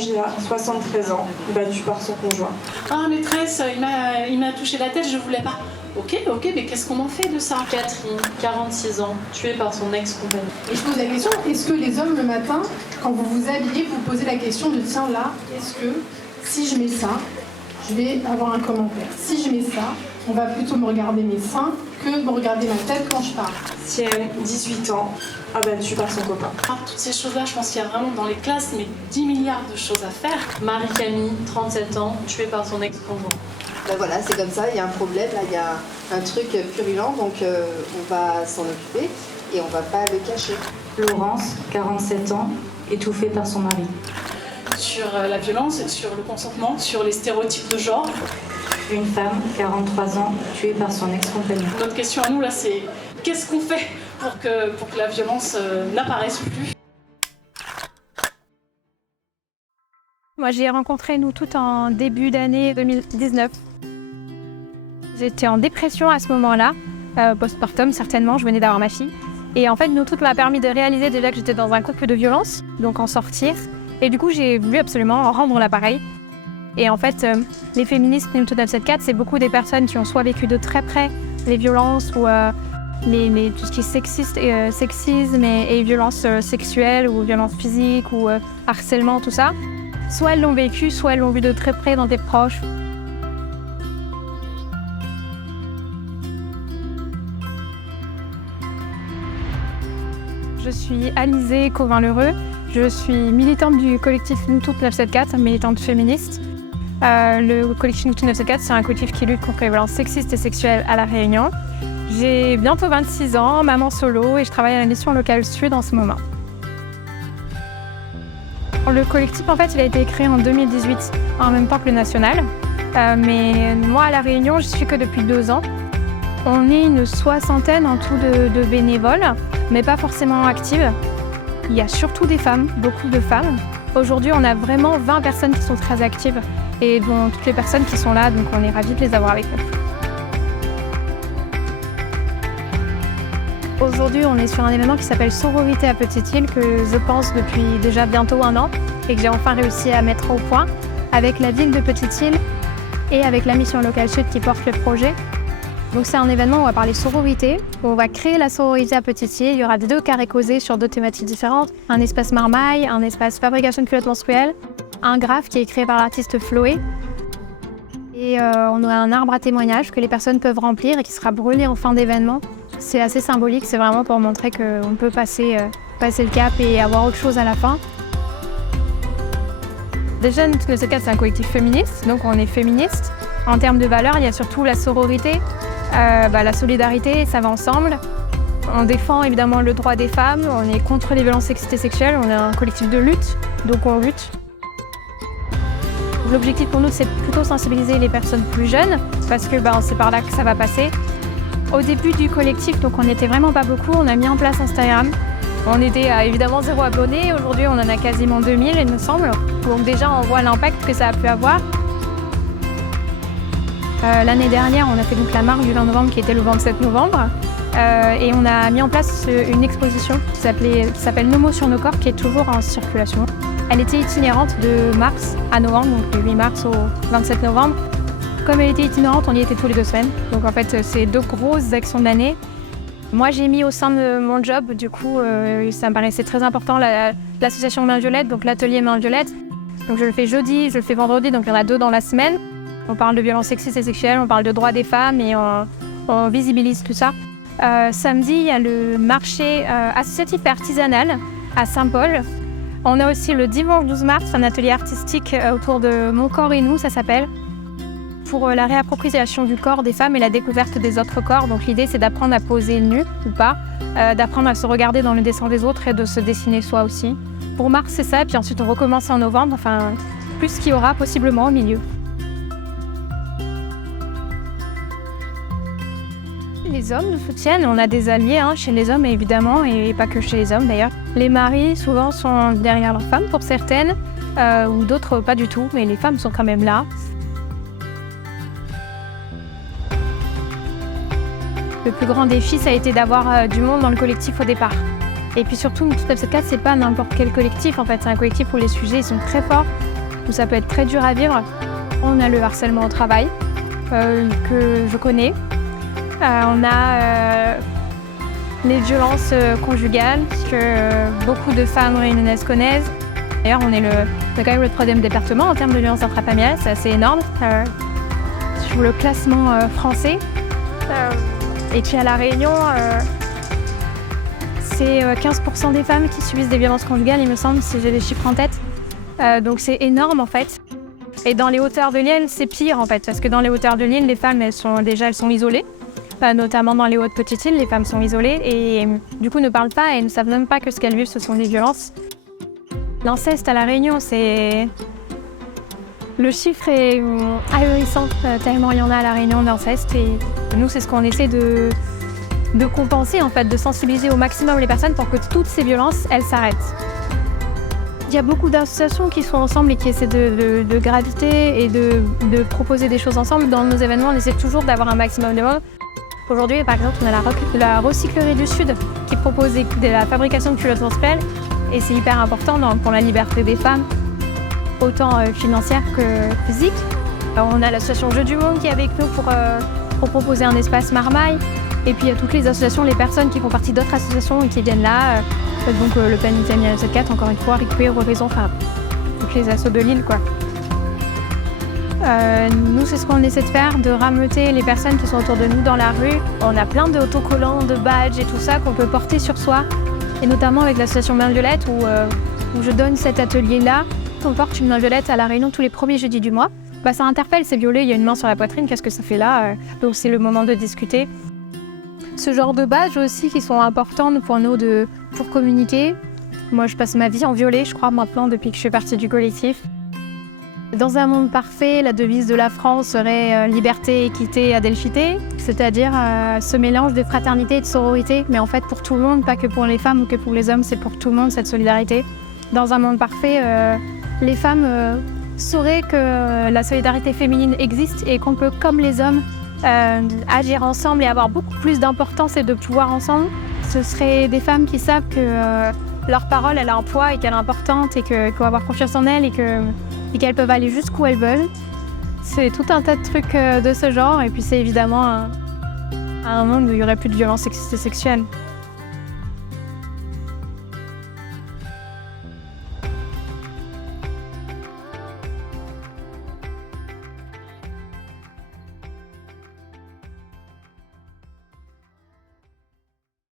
Angela, 73 ans, battue par son conjoint. Ah maîtresse, il m'a touché la tête, je voulais pas. Ok, mais qu'est-ce qu'on en fait de ça? Catherine, 46 ans, tuée par son ex-compagnon. Et je pose la question, est-ce que les hommes le matin, quand vous vous habillez, vous posez la question de tiens là, est-ce que si je mets ça, je vais avoir un commentaire. Si je mets ça, on va plutôt me regarder mes seins que me regarder ma tête quand je parle. Ciel, 18 ans, abattue par son copain. Toutes ces choses-là, je pense qu'il y a vraiment dans les classes 10 milliards de choses à faire. Marie-Camille, 37 ans, tuée par son ex-conjoint. Ben voilà, c'est comme ça, il y a un problème, là, il y a un truc purulent, donc on va s'en occuper et on va pas le cacher. Laurence, 47 ans, étouffée par son mari. Sur la violence, sur le consentement, sur les stéréotypes de genre. Une femme, 43 ans, tuée par son ex-compagnon. Notre question à nous, là, c'est qu'est-ce qu'on fait pour que la violence n'apparaisse plus? Moi, j'ai rencontré nous toutes en début d'année 2019. J'étais en dépression à ce moment-là, postpartum certainement, je venais d'avoir ma fille. Et en fait, nous toutes m'a permis de réaliser déjà que j'étais dans un couple de violence, donc en sortir. Et du coup, j'ai voulu absolument rendre l'appareil. Et en fait, les féministes Nous Toutes 974, c'est beaucoup des personnes qui ont soit vécu de très près les violences ou tout ce qui est sexisme et violences sexuelles ou violences physiques ou harcèlement, tout ça. Soit elles l'ont vécu, soit elles l'ont vu de très près dans des proches. Je suis Alizée Cauvin-Lheureux. Je suis militante du collectif Nous Toutes 974, militante féministe. Le collectif Nous Toutes 974, c'est un collectif qui lutte contre les violences sexistes et sexuelles à La Réunion. J'ai bientôt 26 ans, maman solo, et je travaille à la mission locale Sud en ce moment. Le collectif, en fait, il a été créé en 2018, en même temps que le national. Mais moi, à La Réunion, je suis que depuis 2 ans. On est une soixantaine en tout de bénévoles, mais pas forcément actives. Il y a surtout des femmes, beaucoup de femmes. Aujourd'hui, on a vraiment 20 personnes qui sont très actives et dont toutes les personnes qui sont là, donc on est ravis de les avoir avec nous. Aujourd'hui, on est sur un événement qui s'appelle Sororité à Petite-Île, que je pense depuis déjà bientôt 1 an et que j'ai enfin réussi à mettre au point avec la ville de Petite-Île et avec la mission locale Sud qui porte le projet. Donc c'est un événement où on va parler sororité, où on va créer la sororité à Petite-Île. Il y aura 2 carrés causés sur 2 thématiques différentes. Un espace marmaille, un espace fabrication de culottes menstruelles, un graphe qui est créé par l'artiste Floé. Et on aura un arbre à témoignages que les personnes peuvent remplir et qui sera brûlé en fin d'événement. C'est assez symbolique, c'est vraiment pour montrer qu'on peut passer le cap et avoir autre chose à la fin. Déjà, Nous Toutes 974, c'est un collectif féministe, donc on est féministe. En termes de valeurs, il y a surtout la sororité, la solidarité, ça va ensemble. On défend évidemment le droit des femmes, on est contre les violences sexistes et sexuelles, on est un collectif de lutte, donc on lutte. L'objectif pour nous, c'est plutôt sensibiliser les personnes plus jeunes, parce que c'est par là que ça va passer. Au début du collectif, donc on n'était vraiment pas beaucoup, on a mis en place Instagram. On était à évidemment 0 abonnés, aujourd'hui on en a quasiment 2000 il me semble. Donc déjà on voit l'impact que ça a pu avoir. L'année dernière, on a fait donc la marche du 20 novembre qui était le 27 novembre. Et on a mis en place une exposition qui s'appelle Nos mots sur nos corps, qui est toujours en circulation. Elle était itinérante de mars à novembre, donc du 8 mars au 27 novembre. Comme elle était itinérante, on y était tous les 2 semaines. Donc en fait, c'est 2 grosses actions de l'année. Moi, j'ai mis au sein de mon job, du coup, ça me paraissait très important, l'association Main Violette, donc l'atelier Main Violette. Donc je le fais jeudi, je le fais vendredi, donc il y en a 2 dans la semaine. On parle de violences sexistes et sexuelles, on parle de droits des femmes et on visibilise tout ça. Samedi, il y a le marché associatif et artisanal à Saint-Paul. On a aussi le dimanche 12 mars, un atelier artistique autour de Mon corps et nous, ça s'appelle, pour la réappropriation du corps des femmes et la découverte des autres corps. Donc l'idée, c'est d'apprendre à poser nu ou pas, d'apprendre à se regarder dans le dessin des autres et de se dessiner soi aussi. Pour mars, c'est ça, puis ensuite on recommence en novembre, enfin, plus ce qu'il y aura possiblement au milieu. Les hommes nous soutiennent, on a des alliés chez les hommes évidemment, et pas que chez les hommes d'ailleurs. Les maris souvent sont derrière leurs femmes pour certaines, ou d'autres pas du tout, mais les femmes sont quand même là. Le plus grand défi, ça a été d'avoir du monde dans le collectif au départ. Et puis surtout, Nous Toutes 974, c'est pas n'importe quel collectif, en fait, c'est un collectif où les sujets ils sont très forts, où ça peut être très dur à vivre. On a le harcèlement au travail, que je connais. On a les violences conjugales, que beaucoup de femmes réunionnaises connaissent. D'ailleurs, on est quand même le 3e département en termes de violences intrafamiliales, c'est assez énorme sur le classement français. Et puis à La Réunion, c'est 15% des femmes qui subissent des violences conjugales, il me semble, si j'ai les chiffres en tête. Donc c'est énorme en fait. Et dans les hauteurs de l'île, c'est pire en fait, parce que dans les hauteurs de l'île, les femmes elles sont isolées. Notamment dans les hautes petites îles, les femmes sont isolées et du coup ne parlent pas et ne savent même pas que ce qu'elles vivent, ce sont des violences. L'inceste à La Réunion, le chiffre est ahurissant, tellement il y en a à La Réunion d'inceste. Et nous, c'est ce qu'on essaie de compenser, en fait, de sensibiliser au maximum les personnes pour que toutes ces violences, elles s'arrêtent. Il y a beaucoup d'associations qui sont ensemble et qui essaient de graviter et de proposer des choses ensemble. Dans nos événements, on essaie toujours d'avoir un maximum de monde. Aujourd'hui, par exemple, on a la Recyclerie du Sud qui propose de la fabrication de culottes menstruelles. Et c'est hyper important pour la liberté des femmes, autant financière que physique. Alors, on a l'association Jeux du Monde qui est avec nous pour proposer un espace marmaille. Et puis il y a toutes les associations, les personnes qui font partie d'autres associations et qui viennent là. Donc le Planetarium 74, encore une fois, Récupérer Horizon, enfin toutes les assos de l'île, quoi. Nous, c'est ce qu'on essaie de faire, de rameuter les personnes qui sont autour de nous dans la rue. On a plein d'autocollants, de badges et tout ça qu'on peut porter sur soi. Et notamment avec l'association Main Violette où je donne cet atelier-là. On porte une main violette à La Réunion tous les premiers jeudis du mois. Ça interpelle, c'est violet, il y a une main sur la poitrine, qu'est-ce que ça fait là? Donc c'est le moment de discuter. Ce genre de badges aussi qui sont importantes pour nous pour communiquer. Moi, je passe ma vie en violet, je crois, maintenant, depuis que je fais partie du collectif. Dans un monde parfait, la devise de la France serait liberté, équité, adelphité, c'est-à-dire ce mélange de fraternité et de sororité, mais en fait pour tout le monde, pas que pour les femmes ou que pour les hommes, c'est pour tout le monde cette solidarité. Dans un monde parfait, les femmes sauraient que la solidarité féminine existe et qu'on peut, comme les hommes, agir ensemble et avoir beaucoup plus d'importance et de pouvoir ensemble. Ce seraient des femmes qui savent que leur parole, elle a un poids et qu'elle est importante et qu'il faut avoir confiance en elles et qu'elles peuvent aller jusqu'où elles veulent. C'est tout un tas de trucs de ce genre et puis c'est évidemment un monde où il n'y aurait plus de violence sexiste et sexuelle.